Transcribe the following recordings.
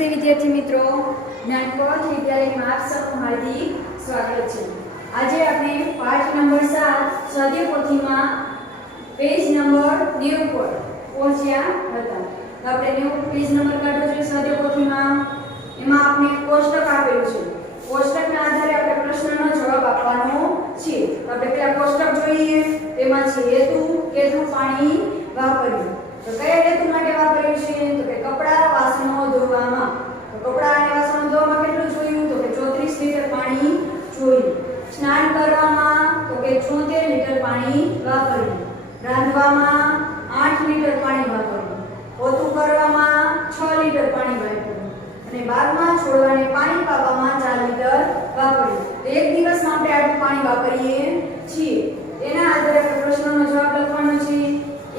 નમસ્તે વિદ્યાર્થી મિત્રો, જ્ઞાનપથ વિદ્યાલયમાં આપ સૌનું હાર્દિક સ્વાગત છે। આજે આપણે પાઠ નંબર 7 સ્વાધ્યાય પોથીમાં પેજ નંબર 90 પર પહોંચ્યા હતા। તો આપણે 90 પેજ નંબર કાઢો છે સ્વાધ્યાય પોથીમાં। એમાં આપણે કોષ્ટક આપેલું છે। કોષ્ટકના આધારે આપણે પ્રશ્નનો જવાબ આપવાનો છે। તો આપણે પેલા કોષ્ટક જોઈએ। તેમાં છે હેતુ, કેટલું પાણી વાપર્યું। તો કયા હેતુ માટે વાપર્યું છે? તો કે કપડાં વાસણો ધોવામાં। તો કપડાં અને વાસણો ધોવામાં કેટલું જોયું? તો કે 34 લીટર પાણી જોયું। સ્નાન કરવામાં તો કે 74 લીટર પાણી વાપર્યું। રાંધવામાં 8 લીટર પાણી વાપર્યું। પોતું કરવામાં 6 લીટર પાણી વાપર્યું અને બાગમાં છોડવાને પાણી પાવામાં 4 લીટર વાપર્યું। તો એક દિવસમાં આપણે આટલું પાણી વાપરીએ છીએ। એના આધારે પ્રશ્નનો જવાબ લખવાનો છે।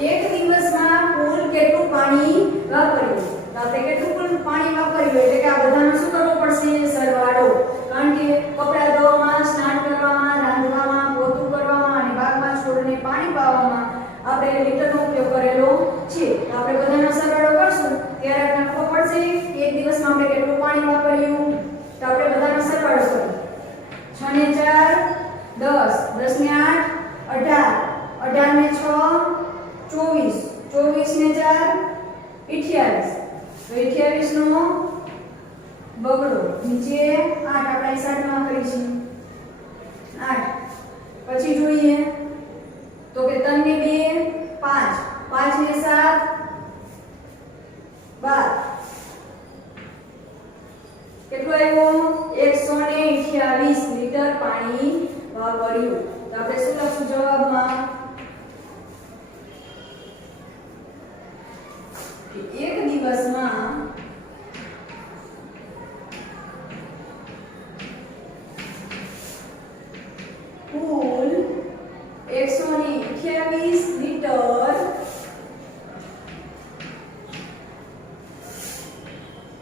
એક દિવસમાં કુલ કેટલું પાણી વાપર્યું? તો આપણે કેટલું કુલ પાણી વાપર્યું એટલે કે આ બધાનો શું કરવો પડશે? સરવાળો। કારણ કે કપડાં ધોવામાં, સ્નાન કરવામાં, રાંધવામાં, પોતું કરવામાં અને બાગમાં છોડને પાણી પાવામાં આપણે લીટરનો ઉપયોગ કરેલો છે। તો આપણે બધાનો સરવાળો કરશું ત્યારે આપણે ખબર પડશે કે એક દિવસમાં આપણે કેટલું પાણી વાપર્યું। તો આપણે બધાનો સરવાળો કરીએ। 6 ને 4 10, 10 ને 8 18, 18 ને 6 24, 24 ને 4 28, તો 28 નો બગડો નીચે 8 આપણે સાઈડમાં કરીશું 8। પછી જોઈએ તો કે 3 ને 2 5, 5 ને 7 12, કેટલું આવ્યું? 128 લીટર પાણી વાપર્યું। તો આપણે શું લખશું જવાબમાં? એક દિવસમાં કુલ 128 લીટર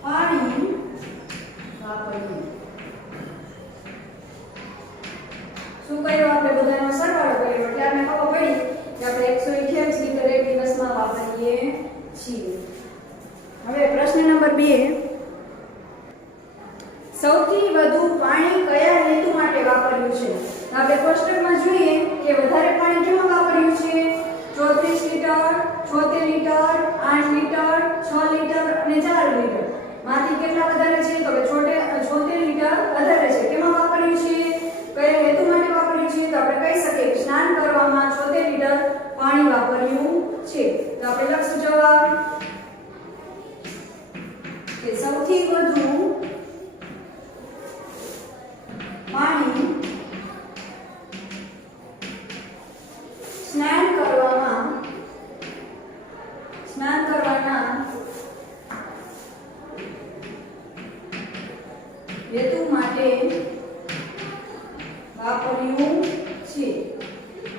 પાણી વાપર્યું। શું કર્યું? આપણે બધાનો સરવાળો કર્યો એટલે આપણે ખબર પડી કે આપણે 128 લીટર એક દિવસમાં વાપરીએ છીએ। હવે પ્રશ્ન નંબર 2, સૌથી વધુ પાણી કયા હેતુ માટે વાપર્યું છે? તો આપણે કોષ્ટકમાં જોઈએ કે વધારે પાણી કેમાં વાપર્યું છે? 34 લીટર, 76 લીટર, 8 લીટર, 6 લીટર અને 4 લીટર માંથી કેટલા વધારે છે? તો કે 76 લીટર વધારે છે। કેમાં વાપર્યું છે? કયા હેતુ માટે વાપર્યું છે? તો આપણે કહી શકીએ કે સ્નાન કરવામાં 76 લીટર પાણી વાપર્યું છે। તો આપણે લખશું જવાબ કે સૌથી વધુ પાણી સ્નાન કરવાના હેતુ માટે વાપર્યું છે।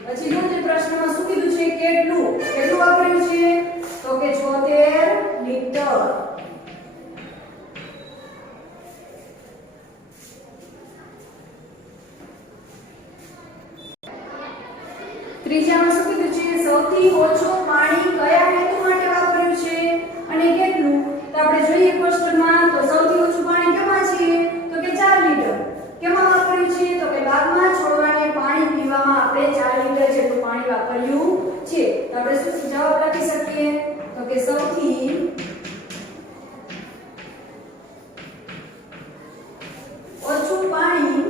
પછી જો તે પ્રશ્નમાં શું કીધું છે? કેટલું વાપર્યું છે? તો કે 76 લીટર। ત્રીજામાં શું કીધું છે? સૌથી ઓછું પાણી કયા હેતુ માટે વાપર્યું છે અને કેટલું? તો આપણે જોઈએ કોષ્ટકમાં તો સૌથી ઓછું પાણી કેમાં છે? તો કે 4 લીટર। કેમાં વાપર્યું છે? તો કે બાગમાં છોડવાને પાણી પીવામાં આપણે 4 લીટર જેટલું પાણી વાપર્યું છે। તો આપણે શું જવાબ લખી શકીએ? તો કે સૌથી ઓછું પાણી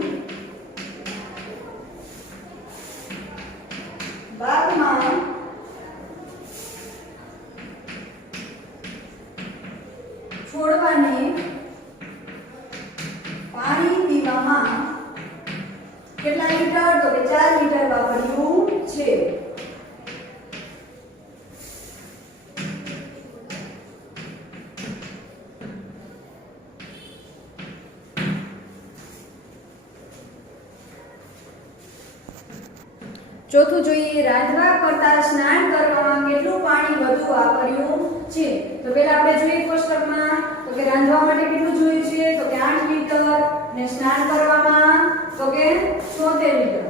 બાગમાં છોડવાને પાણી પીવામાં કેટલા લીટર? તો કે 4 લીટર વાપર્યું છે। ચોથું જોઈએ, રાંધવા કરતા સ્નાન કરવામાં કેટલું પાણી વધુ વાપર્યું છે? તો પહેલા આપણે જોઈએ કોષ્ટકમાં તો કે રાંધવા માટે કેટલું જોયું છે? તો કે 8 લીટર અને સ્નાન કરવામાં તો કે 76 લીટર।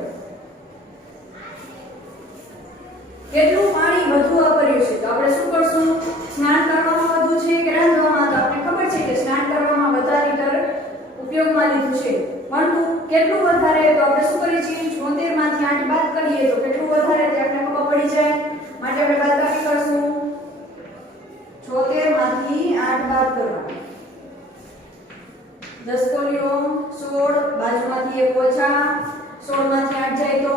કેટલું પાણી વધુ વાપર્યું છે? તો આપણે શું કરશું? સ્નાન કરવામાં વધુ છે કે રાંધવામાં? તો આપણે ખબર છે કે સ્નાન ઉપયોગમાં લીધું છે, પરંતુ કેટલું વધારે તો આપણે શું કરીએ છીએ 74 માંથી 8 બાદ કરીએ તો કેટલું વધારે તે આપણે ખબર પડી જાય, માટે આપણે બાદબાકી કરશું 74 માંથી 8 બાદ કરવા 10 को લ્યો 16 બાજુમાંથી 1 ઓછા 16 માંથી 8 જાય તો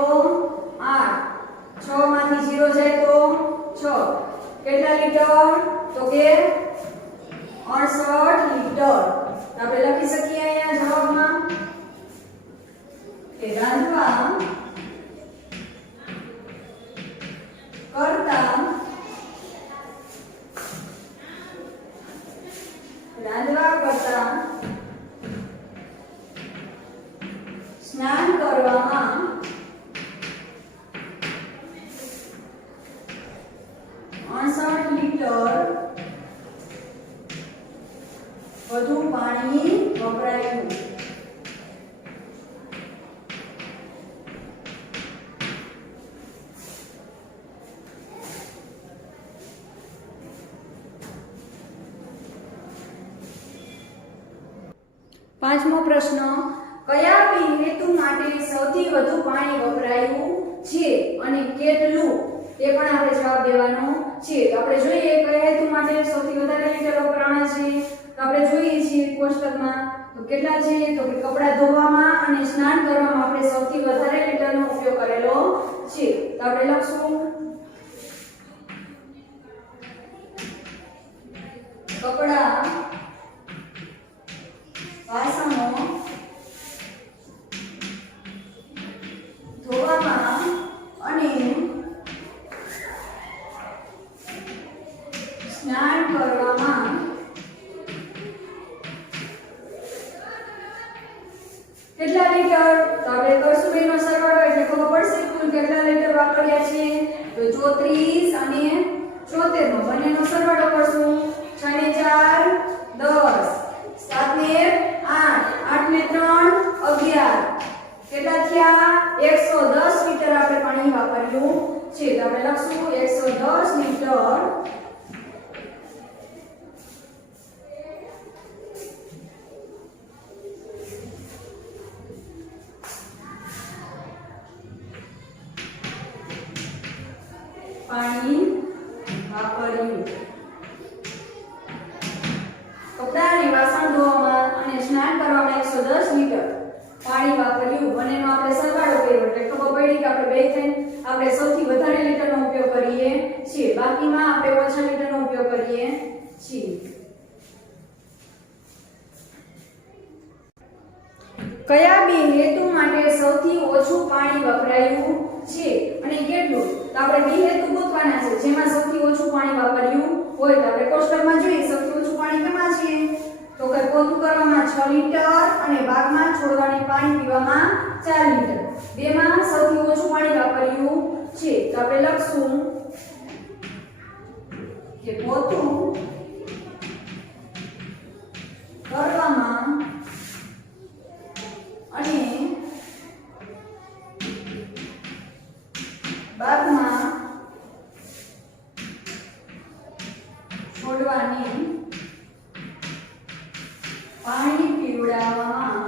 8 6 માંથી 0 જાય તો 6 કેટલા લીટર તો કે 68 લીટર। આપણે લખી શકીએ અહીંયા જવાબમાં કે રાંધવા કરતા સ્નાન કરવામાં 68 લીટર વધુ પાણી વપરાયું। પાંચમો પ્રશ્ન કયા બી હેતુ માટે સૌથી વધુ પાણી વપરાયું છે અને કેટલું તે પણ આપણે જવાબ દેવાનો છે। તો આપણે જોઈએ કયા હેતુ માટે સૌથી વધારે લીટર વપરાણા છે, તો આપણે જોઈએ છીએ કોષ્ટકમાં તો કેટલા છે તો કે કપડાં ધોવામાં અને સ્નાન કરવામાં આપણે સૌથી વધારે લીટરનો ઉપયોગ કરેલો છે। તો આપણે લખશું કપડાં વાસણો ધોવામાં અને સ્નાન કરવામાં કેટલા લીટર તો આપણે કરશું બેનો સરવાળો એટલે ખબર પડશે કુલ કેટલા લીટર વાપર્યા છે તો 34 અને 74 નો બંનેનો સરવાળો કરશું 6 ને 4 10 7 ને 8 8 ને 3 11 કેટલા થયા 110 લીટર આપણે પાણી વાપર્યું છે। તો આપણે લખશું 110 લીટર પાણી વાપર્યું। કપડાં અને વાસણ ધોવામાં અને સ્નાન કરવામાં 110 લીટર પાણી વાપર્યું। બંનેનો આપણે સરવાળો કર્યો એટલે ખબર પડી કે આપણે બે થઈને આપણે સૌથી વધારે લીટરનો ઉપયોગ કરીએ છીએ, બાકીમાં આપણે ઓછા લીટરનો ઉપયોગ કરીએ છીએ। કયા બે હેતુ માટે સૌથી ઓછું પાણી વપરાયું છે અને કેટલું તો આપણે બે હેતુ ગોતવાના છે જેમાં સૌથી ઓછું પાણી વાપર્યું હોય તો આપણે કોષ્ટકમાં જોઈએ સૌથી ઓછું પાણી કેમાં છે તો કે પોતું કરવામાં 6 લીટર અને બાગમાં છોડવાને પાણી પીવામાં 4 લીટર બેમાં સૌથી ઓછું પાણી વાપર્યું છે। તો આપણે લખશું કે પોતું કરવામાં અને બાગમાં છોડવાને પાણી પીવડાવવામાં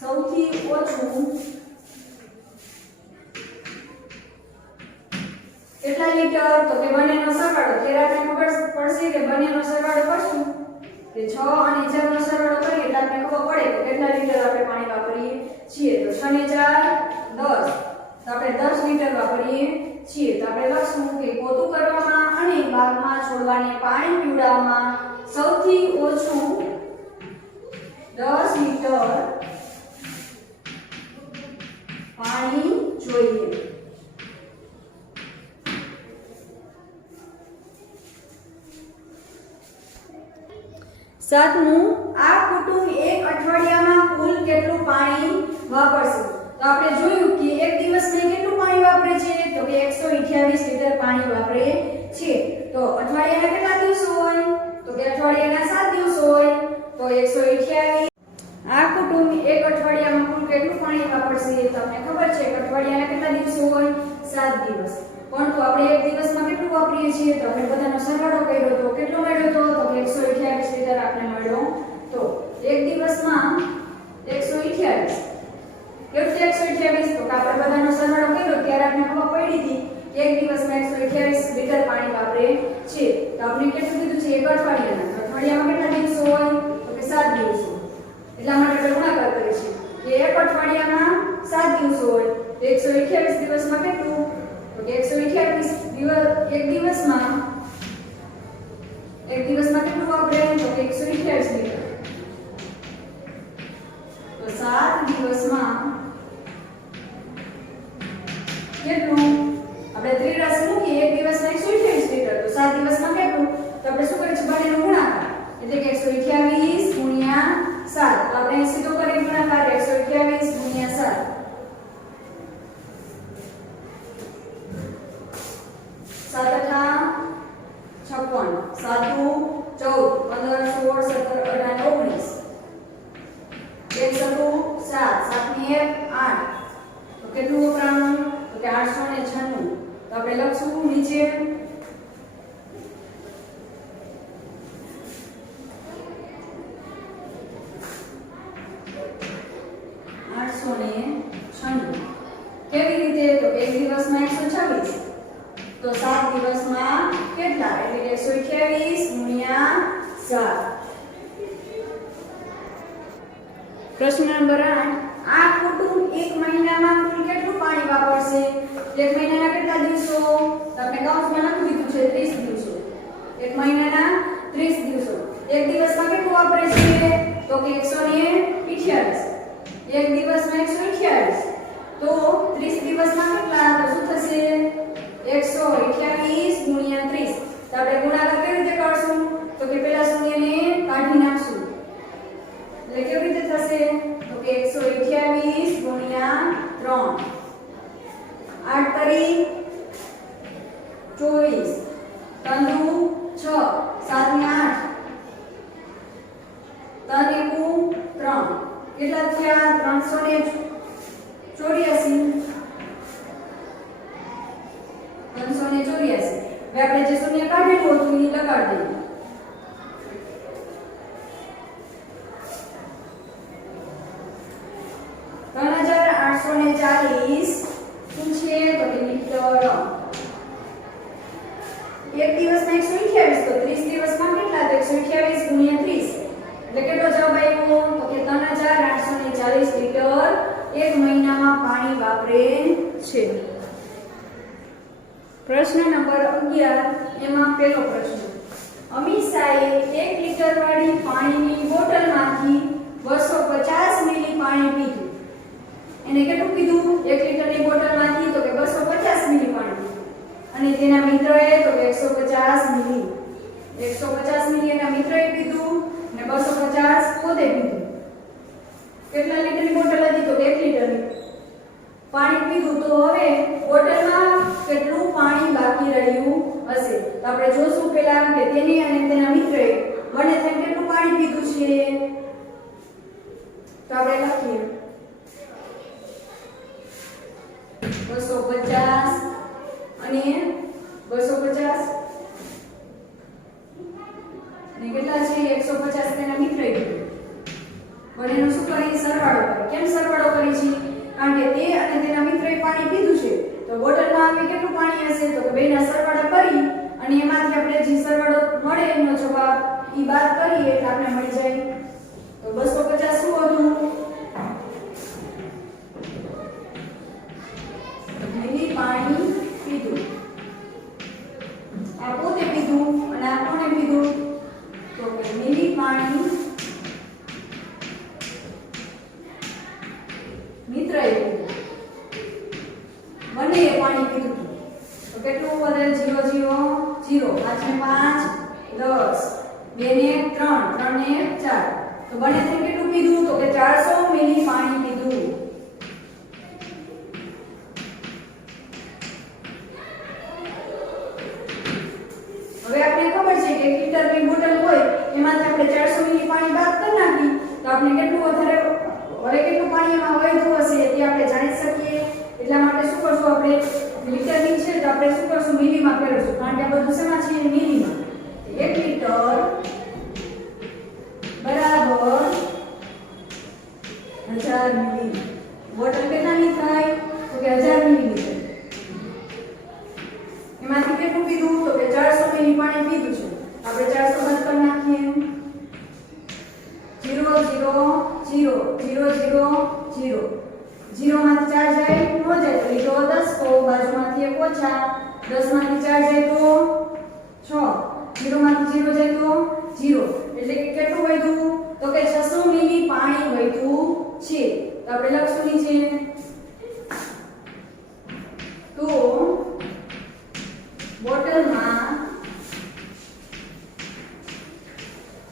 સૌથી ઓછું કેટલા લીટર તો કે બંનેનો સરવાળો 13 ને ખબર પડશે કે બંનેનો સરવાળો કરશું કે 6 અને 4 નો સરવાળો કરીએ એટલે આપણે ખબર પડે કે કેટલા લીટર આપણે પાણી વાપરીએ છીએ। તો 6 ને 4 10 તો આપણે 10 લીટર વાપરીએ છીએ। તો આપણે લખશું કે પોતું કરવામાં અને બાગમાં છોડવાને પાણી પીવડાવવામાં સૌથી ઓછું 10 લીટર પાણી જોઈએ। સાતમું આ કુટુંબ એક અઠવાડિયામાં કુલ કેટલું પાણી વાપરશે તો આપણે જોયું કે એક દિવસમાં કેટલું પાણી વાપરે છે તો કે 128 લીટર પાણી વાપરે છે। તો અઠવાડિયાના કેટલા દિવસો હોય તો કે અઠવાડિયાના 7 દિવસો હોય તો 128 આ કુટુંબ એક અઠવાડિયામાં કુલ કેટલું પાણી વાપરશે તમને ખબર છે કે અઠવાડિયાના કેટલા દિવસો હોય 7 દિવસ, પરંતુ આપણે એક દિવસમાં કેટલું વાપરીએ આપીએ છીએ તો આપણે બધાનો સરવાળો કર્યો તો કેટલો મળ્યો તો 128 લીટર આપણે મળ્યો તો એક દિવસમાં 128 કેટલું 128 તો આપણે બધાનો સરવાળો કર્યો ત્યારે આપણે ખબર પડી હતી કે એક દિવસમાં 128 લીટર પાણી વાપરે છે તો આપણે કેટલું કીધું છે એક અઠવાડિયામાં કેટલા દિવસો હોય તો કે 7 દિવસો એટલા માટે આપણે ગુણાકાર કરીએ છીએ કે એક અઠવાડિયામાં 7 દિવસો હોય તો 128 દિવસમાં કેટલું તો કે 128 દિવસ એક દિવસમાં કેટલું વાપરે તો કે 128 લીટર તો 7 દિવસમાં કેટલું આપણે ત્રિરાશ મૂકીએ એક દિવસમાં 128 લીટર તો 7 દિવસમાં કેટલું તો આપણે શું કરીએ છીએ બંનેનો ગુણાકાર એટલે કે 128 ગુણ્યા 7 તો આપણે સીધો કરી ગુણાકાર 128 ગુણ્યા 7 7 અઠા 56 7 14 15 16 17 18 19 એક સતું 7 7 ની 1 8 તો કેટલું વપરાણું તો કે 896 તો આપણે લખશું નીચે 896 કેવી રીતે તો એક દિવસમાં 126 તો 7 દિવસમાં કેટલા એટલે કે 128 ગુણ્યા 7 પ્રશ્ન નંબર 8 આ કુટુંબ એક મહિનામાં કુલ કેટલું પાણી વાપરશે એક મહિનાના કેટલા દિવસો તો આપણે કૌંસમાં લખી દીધું છે 30 દિવસો એક મહિનાના 30 દિવસો એક દિવસમાં કેટલું વાપરે છે તો કે 128 એક દિવસમાં 128 તો 30 દિવસમાં કેટલા તો શું થશે 128 ગુણ્યા 30 તો આપણે ગુણાકાર કેવી રીતે કરશું તો કે પહેલા શૂન્યને કાઢી નાખશું એટલે કેવી રીતે થશે તો કે 128 ગુણ્યા 3 8 તરી 24 3 6 7 ને 8 3 એકુ 3 કેટલા થયા 384 384 હવે આપણે જે શૂન્ય કાઢેલું હતું એ લગાડી દઈએ 3840 શું છે તો કે મીટર એક દિવસમાં 128 તો 30 દિવસમાં કેટલા તો 128 ગુણ્યા 30 એટલે કેટલો જવાબ આવ્યો તો કે 3840 લીટર એક મહિનામાં પાણી વાપરે છે પ્રશ્ન નંબર 11 એમાં પહેલો પ્રશ્ન અમીષાએ 1 લીટર વાળી પાણીની બોટલમાંથી 250 મિલી પાણી પીધું એને કેટલું પીધું 1 લીટરની બોટલમાંથી તો કે 250 મિલી પાણી અને તેના મિત્રએ તો કે 150 મિલી 150 મિલી એના મિત્રએ પીધું અને 250 પોતે પીધું કેટલા લીટરની બોટલ હતી તો 1 લીટરની પાણી પીધું તો હવે બોટલમાં કેટલું પાણી બાકી રહ્યું હશે તો આપણે જોશું પહેલા કે તેની અને તેના મિત્રએ બંને થઈને કેટલું પાણી પીધું છે તો આપણે લખીએ 250 અને 250 અને કેટલા છે 150 તેના મિત્રએ પીધું બંનેનો શું કરી સરવાળો કરી કેમ સરવાળો કરી છે કારણ કે તે અને તેના મિત્રએ પાણી પીધું છે તો બોટલમાં આપણે કેટલું પાણી હશે તો બેના સરવાળા કરી અને એમાંથી આપણે જે સરવાળો મળે એનો જવાબ ઈ બાદ કરીએ એટલે આપણે મળી જાય તો 250 શું હતું મિલી પાણી પીધું આ પોતે પીધું અને આ કોણે પીધું તો કે મિલી પાણી મિત્રએ પીધું બંનેએ પાણી પીધું તો કેટલું વધે 0 0 0 5 ને 5 10 2 ને 3 3 ને 4 તો બંને થઈને કેટલું પીધું તો કે 400 મિલી પાણી પીધું હવે આપણે ખબર છે કે 1 લીટરની બોટલ હોય એમાંથી આપણે 400 મિલી પાણી બાદ કરી નાખી તો આપણે કેટલું વધારે હવે કેટલું પાણી એમાં વધ્યું હશે તે આપણે જાણી શકીએ એટલા માટે શું કરશું આપણે લીટરની છે તો આપણે શું કરશું મિલીમાં ફેરવશું કારણ કે આ બધું કેટલું પીધું તો કે 400 મિલી પાણી પીધું છે. આપણે 400 બાદ કરી નાખીએ. 0 0 0 0 0 0 0 માંથી 4 જાય ન જાય તો લીધો 10 કો બાજુમાંથી એક ઓછા 10 માંથી 4 જાય તો 6 0 માંથી 0 જાય તો 0 એટલે કે કેટલું વધ્યું તો કે 600 મિલી પાણી વધ્યું છે. તો આપણે લખશું નીચે તો બોટલમાં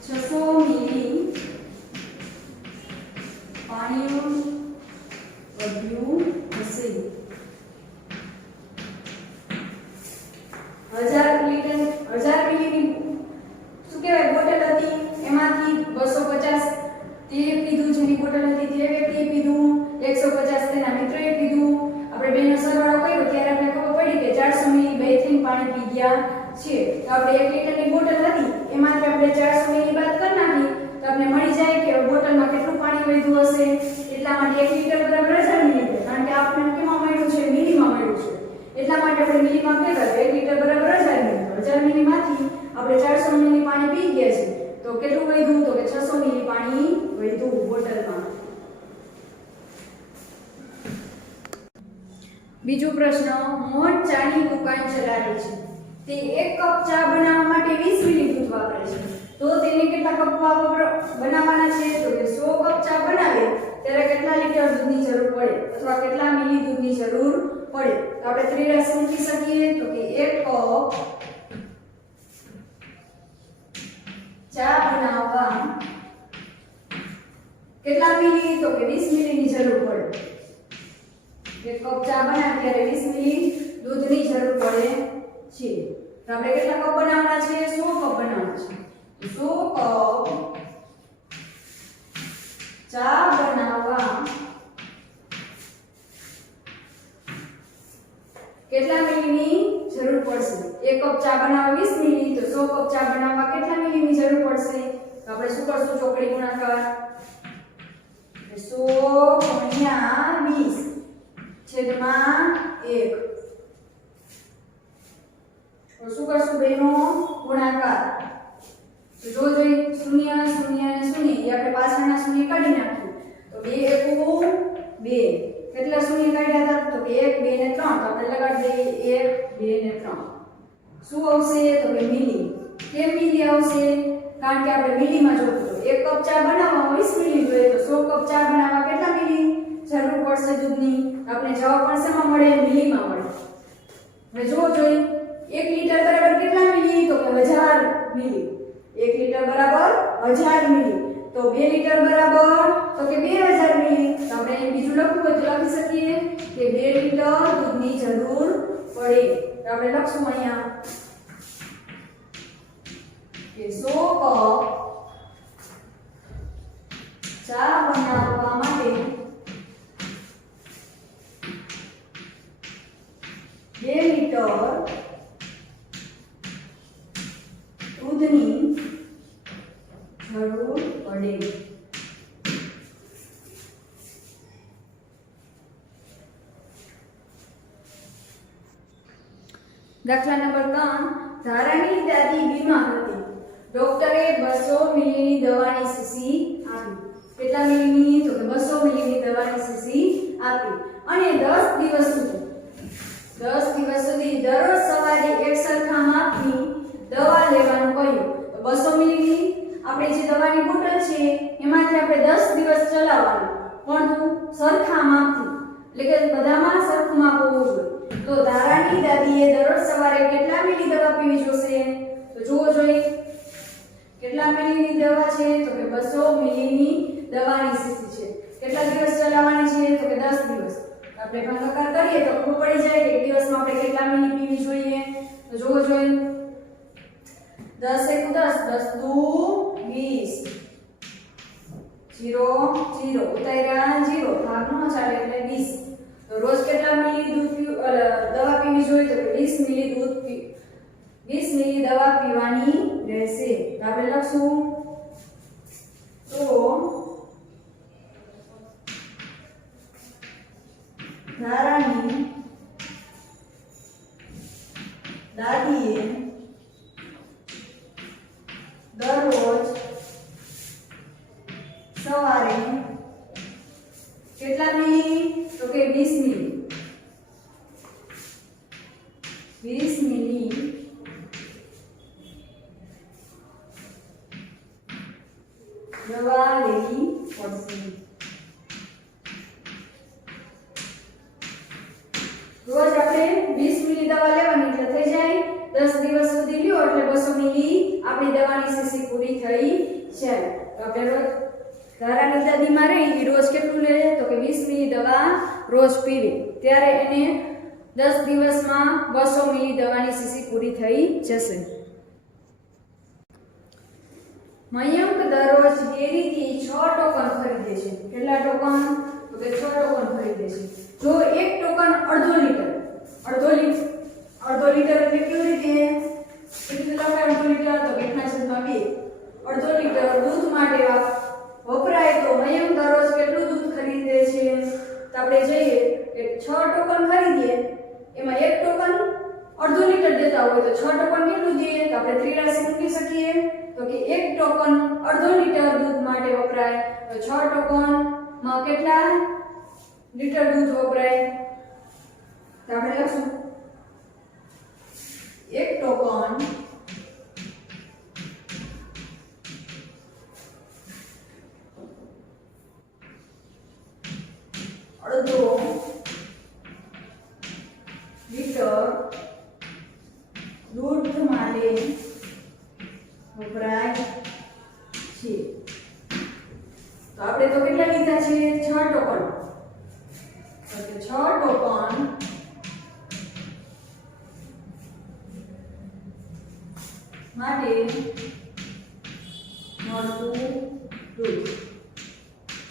600 મિલી પાણી વધ્યું હશે. 1000 મિલીની શું કહેવાય બોટલ હતી એમાંથી 250 તે પીધું જેની બોટલ હતી તે વ્યક્તિએ પીધું 150 તેના મિત્રએ પીધું. આપણે બેનો સરવાળો કર્યો ત્યારે આપણે ખબર પડી કે 400 મિલી બેથી પાણી પી ગયા છે. તો આપણે 1 લીટરની બોટલ હતી એમાંથી આપણે 400 મિલી બાદ કરી નાખી તો આપણે મળી જાય કે બોટલમાં કેટલું પાણી વધ્યું હશે. એટલા માટે 1 લીટર બરાબર 1000 મિલી છે કારણ કે આપણને કેમાં મળ્યું છે મિલીમાં મળ્યું છે. એટલા માટે આપણે મિલીમાં ફેરવ્યું 1 લીટર બરાબર 1000 મિલી. 1000 મિલીમાંથી આપણે 400 મિલી પાણી પી ગયા છે તો કેટલું વધ્યું તો કે 600 મિલી પાણી વધ્યું બોટલમાં. બીજો પ્રશ્ન મોહન ચાની દુકાન ચલાવે છે. તે 1 કપ ચા બનાવવા માટે 20 મિલી દૂધ વાપરે છે. તો તેને કેટલા કપ બનાવવાના છે તો કે 100 કપ ચા બનાવે ત્યારે કેટલા લીટર દૂધની જરૂર પડે અથવા કેટલા મિલી દૂધની જરૂર પડે. તો આપણે ત્રિરાશી મૂકી શકીએ તો કે 1 કપ ચા બનાવવા કેટલા મિલી તો કે 20 મિલીની જરૂર પડે. 1 કપ ચા બનાવે ત્યારે 20 મિલી દૂધની જરૂર પડે છે. તો આપણે કેટલા કપ બનાવવાના છે 100 કપ બનાવવાના છે. 100 કપ ચા બનાવવા કેટલા મિલીની જરૂર પડશે. 1 કપ ચા બનાવવા 20 મિલી તો 100 કપ ચા બનાવવા કેટલા મિલીની જરૂર પડશે. તો આપણે શું કરશું ચોકડી ગુણાકાર 100 ગુણ્યા 20 છેદમાં 1. તો શું કરશું બેનો ગુણાકાર તો જો જોઈ 0 0 અને 0 એ આપણે પાછળના શૂન્ય કાઢી નાખ્યું તો 2 એકુ 2 કેટલા શૂન્ય કાઢ્યા હતા તો કે 1 2 ને 3 તો આપણે લગાડી દઈએ 1 2 ને 3 શું આવશે તો કે મિલી. કેમ મિલી આવશે કારણ કે આપણે મિલીમાં જોતું હતું 1 કપ ચા બનાવવા 20 મિલી જોઈએ તો 100 કપ ચા બનાવવા કેટલા મિલી જરૂર પડશે દૂધની. આપણે જવાબ પણ શેમાં મળે મિલીમાં મળે. હવે જો જોઈ 1 લીટર બરાબર કેટલા મિલી તો કે 1000 મિલી. 1 લીટર બરાબર 1000 મિલી તો 2 લીટર બરાબર તો કે 2000 મિલી. તો આપણે બીજું લખવું હોય તો લખી શકીએ કે 2 લીટર દૂધની જરૂર પડે. તો આપણે લખશું અહીંયા કે 100 કપ ચા બનાવવા માટે 2 લીટર દૂધની જરૂર પડે. દાખલા નંબર 3 ધારાની દાદી બીમાર હતી. ડોક્ટરે 200 મિલીની દવાની શીશી આપી. કેટલા મિલીની તો કે 200 મિલીની દવાની શીશી આપી અને 10 દિવસ સુધી દરરોજ સવારે એક સરખા માપની દવા લેવાનું કહ્યું. તો 200 મિલીની આપણે જે દવાની બોટલ છે એમાંથી આપણે 10 દિવસ ચલાવવાનું પણ સરખા માપથી એટલે કે બધામાં સરખું માપ હોવું જોઈએ. તો ધારાની દાદીએ દરરોજ સવારે કેટલા મિલી દવા પીવી જોશે તો જુઓ જોઈ કેટલા મિલીની દવા છે તો કે 200 મિલીની દવાની શીશી છે. કેટલા દિવસ ચલાવવાની છે તો કે 10 દિવસ. આપણે ભાગાકાર કરીએ તો ખબર પડી જાય કે એક દિવસમાં આપણે કેટલા મિલી પીવી જોઈએ. તો જુઓ જોઈ 10 એકુ 10 10 દુ 20 0 0 ઉતાર્યા 0 ભાગ ન ચાલે એટલે 20. તો રોજ કેટલા મિલી દવા પીવી જોઈએ તો 20 મિલી 20 મિલી દવા પીવાની રહેશે. તો આપણે લખશું તો ધારાની દાદીએ દરરોજ સવારે કેટલા મિલી? તો કે 20 મિલી 20 મિલી દવા લેવી પડશે. રોજ આપણે 20 મિલી દવા લેવાની એટલે થઈ જાય 10 દિવસ સુધી લ્યો એટલે 200 મિલી આપણી દવાની શીશી પૂરી થઈ જાય. તો આપણે રોજ ધારાની દાદીમાં રહી રોજ કેટલું લે? તો કે 20 મિલી દવા રોજ પીવે ત્યારે એને 10 દિવસમાં 200 મિલી દવાની શીશી પૂરી થઈ જશે. મયંક દરરોજ ડેરીથી 6 ટોકન ખરીદે છે. કેટલા ટોકન? તો કે 6 ટોકન ખરીદે છે. જો એક ટોકન અડધો લીટર એટલે કેવી રીતે લખાય? અડધો લીટર તો 1/2 અડધો લીટર દૂધ માટે વપરાય તો મયંક દરરોજ કેટલું દૂધ ખરીદે છે? તો આપણે જોઈએ કે 6 ટોકન ખરીદીએ એમાં એક ટોકન અડધો લીટર દેતા હોય તો 6 ટોકન કેટલું દે? તો આપણે 3 રાશિ મૂકી શકીએ તો કે એક ટોકન અડધો લીટર દૂધ માટે વપરાય તો 6 ટોકન માં કેટલા લીટર દૂધ વપરાય? તો આપણે લખશું એક ટોકન અડધો લીટર દૂધ માટે વપરાય છે. તો આપણે તો કેટલા લીધા છે? 6 ટોકન. તો 6 ટોકન માટે મળતું દૂધ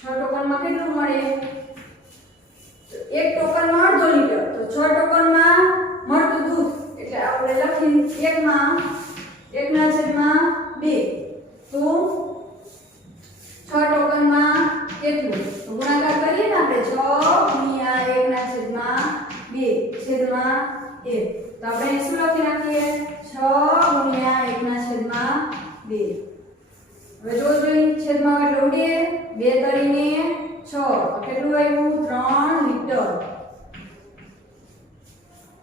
6 ટોકનમાં કેટલું મળે? તો એક ટોકનમાં અડધો લીટર તો 6 ટોકનમાં મળતું દૂધ એટલે આપણે લખી 1/2 તો 6 ટોકનમાં કેટલું? તો ગુણાકાર કરીએ ને આપણે 6 × 1/2 તો આપણે શું લખી નાખીએ? 6 × 1/2. હવે જો જોઈ છેદમાં એટલે ઉડે 2 તરીને 6 કેટલું આવ્યું? 3 લીટર.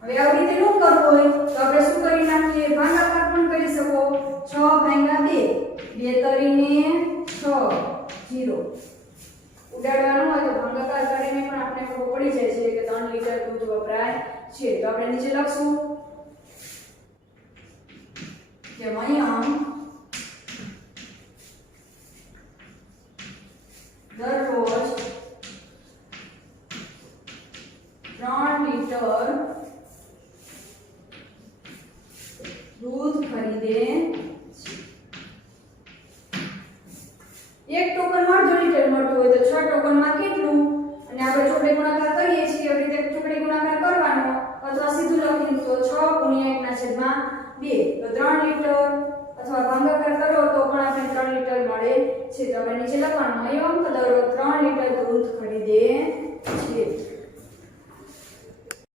હવે આવી રીતે નું કરવું હોય તો આપણે શું કરી નાખીએ? ભાગાકાર પણ કરી શકો 6/2 2 તરીને 6 0 ઉડાડવાનું હોય તો ભાગાકાર કરીને પણ આપણે ખબર પડી જાય છે કે 3 લીટર દૂધ વપરાય છે. તો આપણે નીચે લખશું કે મયંક દરરોજ 3 લીટર દૂધ ખરીદે છે. એક ટોકનમાં અડધો લીટર મળતું હોય તો 6 ટોકનમાં કેટલું? અને આપણે ચોકડી ગુણાકાર કરીએ છીએ એવી રીતે ચોકડી ગુણાકાર કરવાનો અથવા સીધું લખીને તો 6 × 1/2 તો 3 લીટર અથવા ભાગાકાર કરો તો પણ આપણે 3 લીટર મળે છે. તો આપણે નીચે લખવાનું મયંક દરરોજ 3 લીટર દૂધ ખરીદે છે.